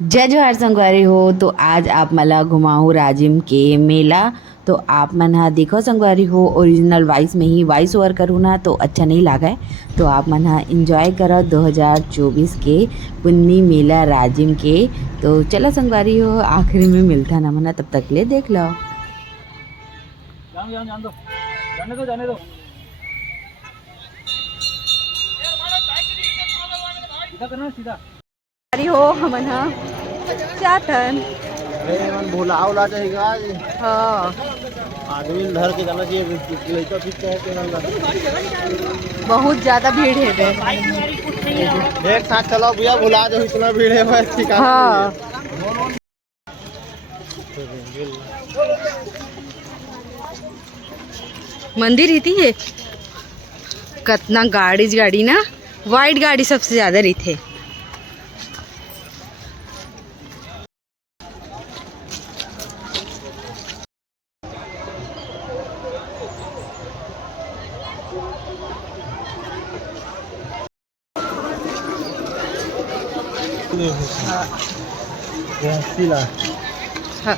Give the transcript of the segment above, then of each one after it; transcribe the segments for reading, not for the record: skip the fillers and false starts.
जय जोहार संगवारी हो। तो आज आप मला घुमाऊँ राजिम के मेला। तो आप मन हा देखो संगवारी हो, ओरिजिनल वॉइस में ही वॉइस ओवर करूँ ना तो अच्छा नहीं लागा है। तो आप मन हा इंजॉय करो 2024 के पुन्नी मेला राजिम के। तो चलो संगवारी हो, आखिरी में मिलता ना मना, तब तक ले देख लो। जान दो, जाने दो। सीधा करना, सीधा। अरे हो हमन हा चातन। अरे मन भुला उला जाएगा। हाँ, आदमी धर के जाना चाहिए, लड़का ठीक कहते हैं। बहुत ज्यादा भीड़ है बे। एक साथ चलो भैया, भुला जाओ, इतना भीड़ है भाई, ठिकाना हाँ, मंदिर ही है। कितना गाड़ी ना, वाइट गाड़ी सबसे ज्यादा रही थे। हाँ।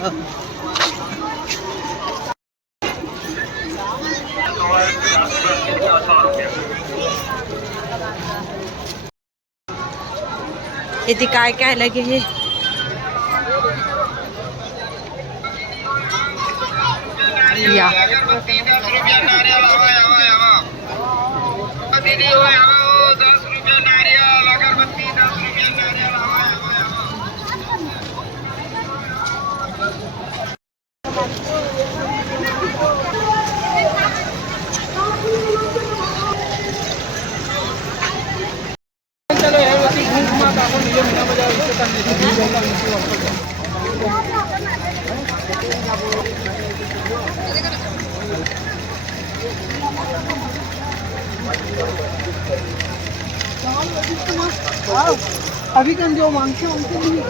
इतनी काय लगे है। या अभी कन जो मांगते उनके लिए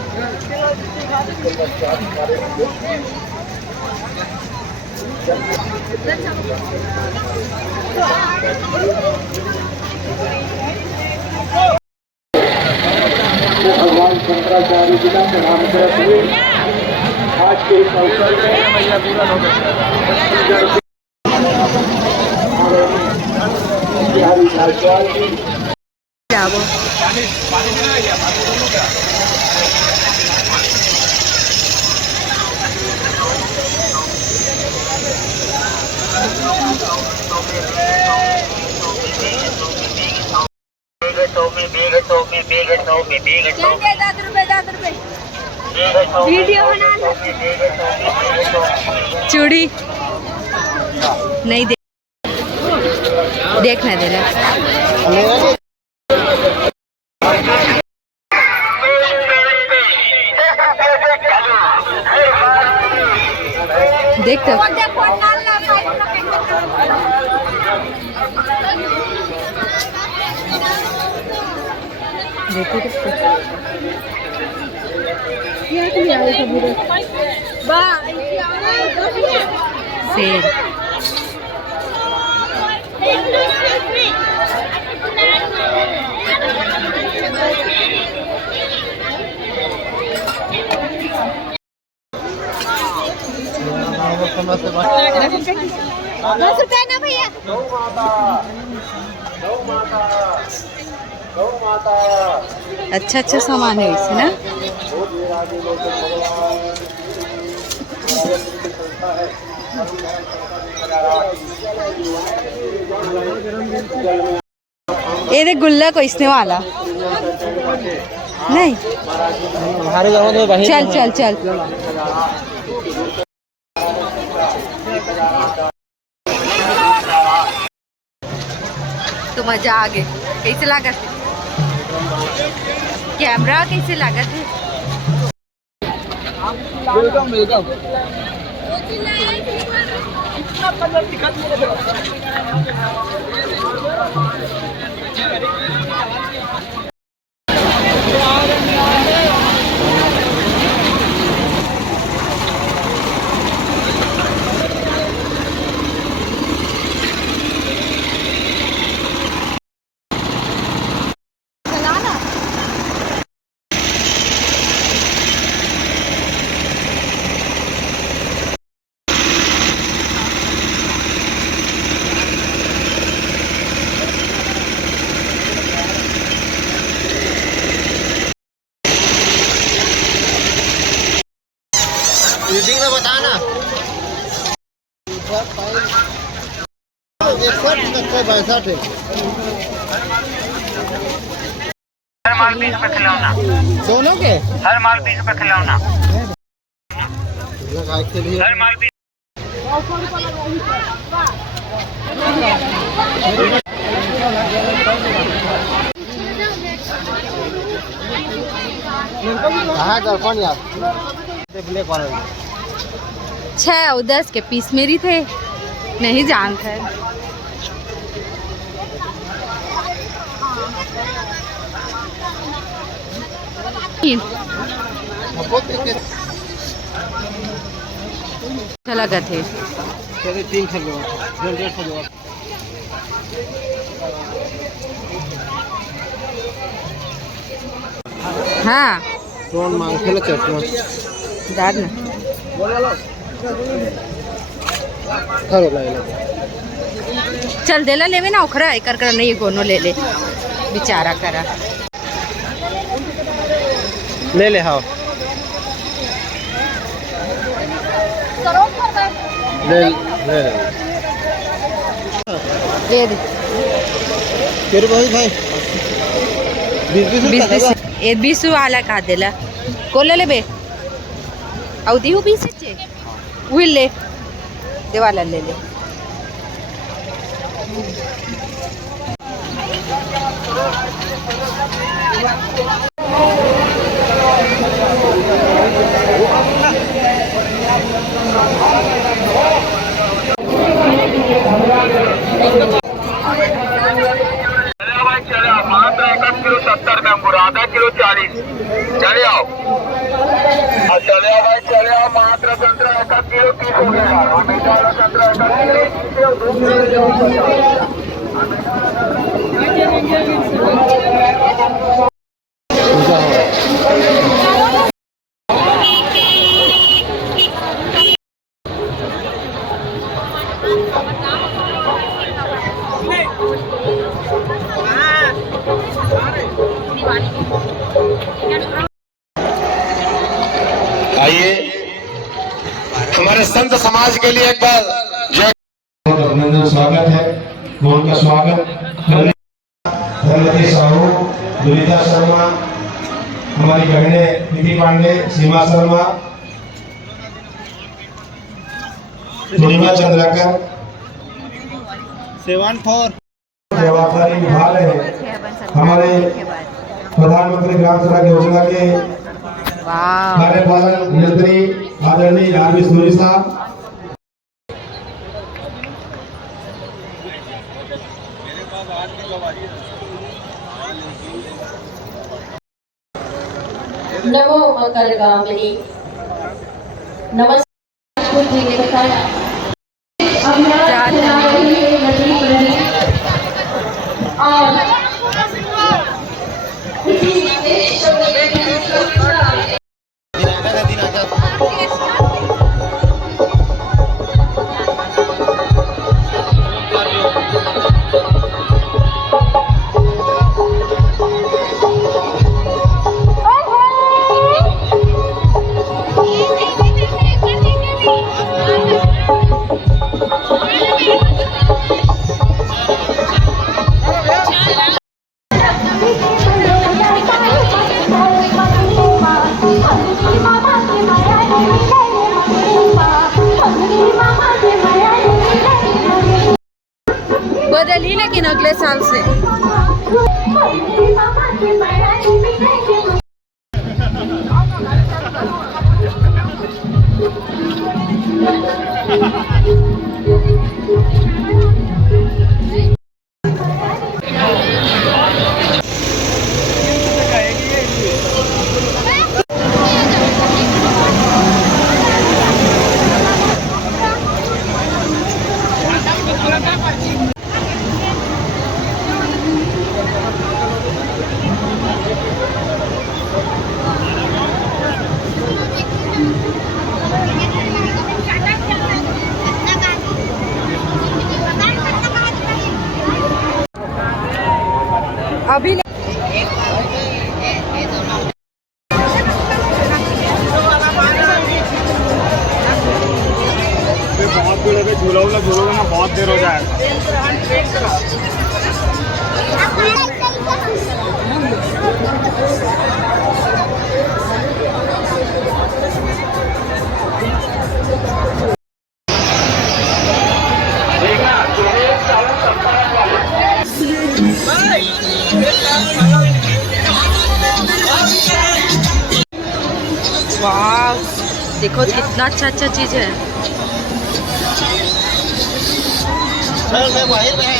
भगवान शंकराचार्य जी का प्रणाम करते हुए आज के इस अवसर में जाओ। वीडियो बनाना। चूड़ी नहीं देखना दे रहा। देख तो देखो शेर। ₹10 ना भैया। गौ माता, गौ माता, गौ माता। अच्छा सामान है इसमें ना। ये देख गुल्ला को इसने वाला नहीं। चल तो मजा आ गई। कैसे लागत है कैमरा, कैसे लागत है? वेलकम हर माल 20 रुपए खिलौना, दोनों के हर माल 20 रुपए खिलौना, लगाए के लिए हर माल 20। कहाँ कर कौन यार ब्लैक वाला 6 और 10 के पीस मेरी थे, नहीं जानते हैं। अच्छा लगा थे। तेरे 3 खरीदो 1.5 खरीदो हाँ कौन मांग खेला चटना दाद ना करो लाइला चल देला लेवे ना ओखरा एकर कर नहीं कोनो ले ले बेचारा करा ले हाँ ले ले दे दे तेरे भाई 20 वाला का देला को ले बे औ दिहु 20 चे उही ले दे वाला ले ले चले मात्र 1 किलो 70 में अंगूर, आधा किलो 40। चले आओ चले आओ भाई चले आओ, मात्र संतरा 1 किलो 30 हो गया। संतरा 1 किलो आइए हमारे संत समाज के लिए एक बार जय अभिनंदन स्वागत है। उनका स्वागत धनवती साहू, दुरिता शर्मा, हमारी बहनें प्रीति पांडे, सीमा शर्मा, पूर्णिमा चंद्राकर 74 जवाबदारी निभा रहे हैं। हमारे प्रधानमंत्री ग्राम सड़क योजना के कार्यपालन मंत्री आदरणीय राजवी सूरी साहब, नमो मंगल गामिनी नमस्कार जी ने बताया और बदली लेकिन अगले साल से अभी बहुत बड़ा झूला बहुत देर हो जाएगा। वाह, देखो कितना अच्छा अच्छा चीज़ है। सर मैं वहीं पे